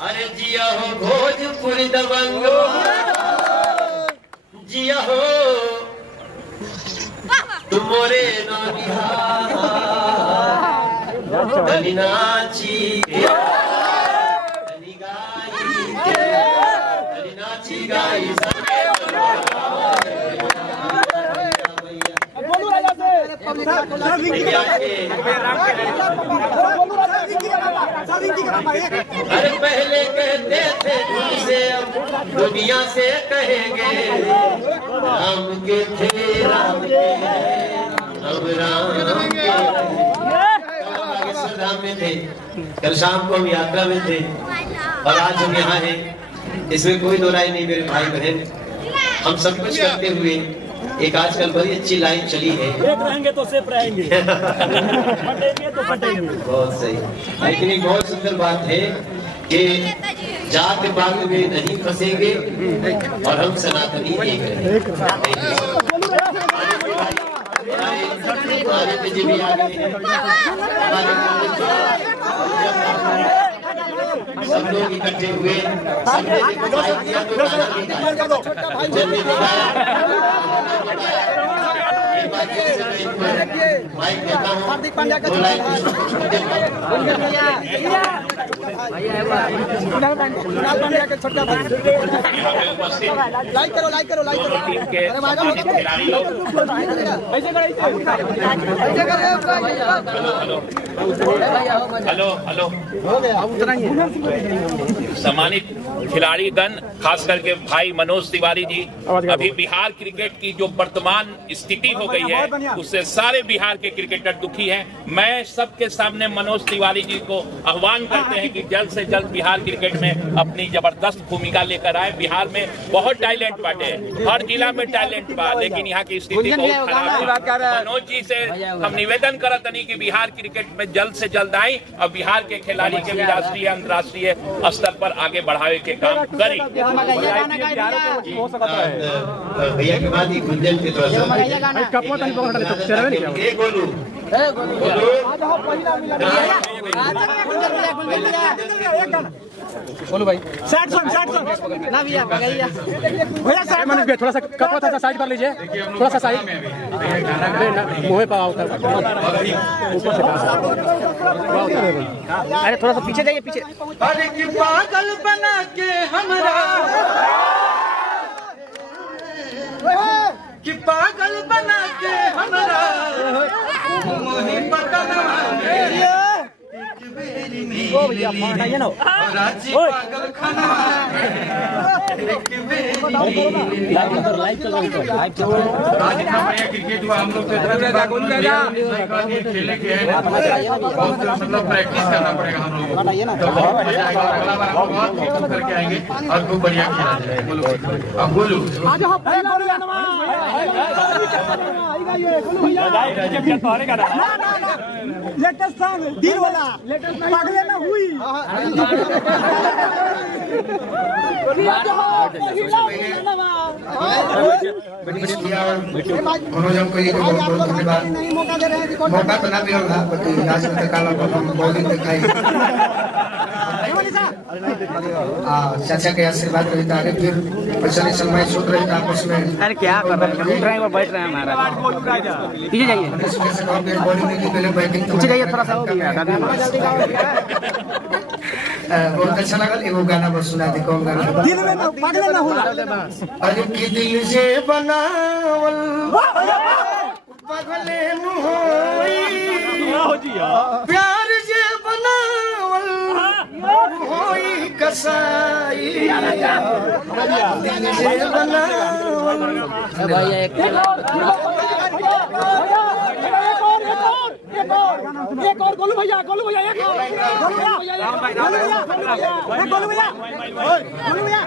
अरे जिया हो भोजपुरी दबंगो, जिया हो तुम मोरे नाची नाची गाई अरे पहले कहते थे तुमसे अब दुनिया से कहेंगे, राम के थे राम के अब राम के सदा में थे। कल शाम को हम यात्रा में थे और आज हम यहाँ हैं, इसमें कोई दो राय नहीं मेरे भाई बहन। हम सब कुछ करते हुए एक आजकल बड़ी अच्छी लाइन चली है, एक रहेंगे तो सेफ रहेंगे, फटेंगे तो फटेंगे। बहुत सही। लेकिन एक बहुत सुंदर बात है कि जात पात में नहीं फंसेंगे और हम सनातनी एक हैं। हमारे भी आ गए हैं, सब लोग इकट्ठे हुए, सबने दिया तो हार्दिक पांड्या का छोटा भाई, लाइक करो लाइक करो लाइक करो। हेलो हेलो, सम्मानित खिलाड़ीगण, खास करके भाई मनोज तिवारी जी, अभी बिहार क्रिकेट की जो वर्तमान स्थिति हो गई है उससे सारे बिहार के क्रिकेटर दुखी हैं। मैं सबके सामने मनोज तिवारी जी को आह्वान करते हैं कि जल्द से जल्द बिहार क्रिकेट में अपनी जबरदस्त भूमिका लेकर आए। बिहार में बहुत टैलेंट बाटे, हर जिला में टैलेंट बा, लेकिन यहाँ की स्थिति बहुत खराब है। मनोज जी से हम निवेदन करत नहीं कि बिहार क्रिकेट में जल्द से जल्द आई और बिहार के खिलाड़ी के भी राष्ट्रीय अंतर्राष्ट्रीय स्तर पर आगे बढ़ावे के काम करें। भैया के बाद ही गुंजन के थोड़ा सा बोलो भाई, साइड ना भैया भैया साइड मनीष भाई, थोड़ा सा कपड़ा थोड़ा सा साइड कर लीजिए, थोड़ा सा साइड मुँह पे आओ, ऊपर से अरे थोड़ा सा पीछे जाइए, पीछे। अरे कि पागल बना के हमरा, कि पागल बना के हमरा मोही पटना रांची पागल खाना क्रिकेट हुआ, हम लोग खेले के मतलब प्रैक्टिस करना पड़ेगा हम लोग, अगला बार हम करके आएंगे और खूब बढ़िया खेला जाएगा। बोलो अब बोलो, लेटेस्ट सॉन्ग दिल वाला, पागले ना हुई मनोज हमको ये बहुत बहुत धन्यवाद। मौका तो ना भी होगा, आज बॉलिंग दिखाई, चाचा के आशीर्वाद रहता है, फिर परेशानी समय छूट रही था आपस में। अरे क्या कर रहे हैं, उठ रहे हैं, बैठ रहे हैं महाराज, पीछे जाइए, बॉलिंग नहीं की, पहले बैटिंग पीछे जाइए थोड़ा सा। बहुत अच्छा लगा। एगो गाना बस सुना दी, कौन गाना? दिल में ना पागल ना हुआ, अरे कि दिल से बनावल पगले न होई, प्यार से बनावल होई कसाई, दिल से बनावल। एक और गोलू भैया, गोलू भैया, एक और गोलू भैया, गोलू भैया, गोलू भैया, गोलू भैया।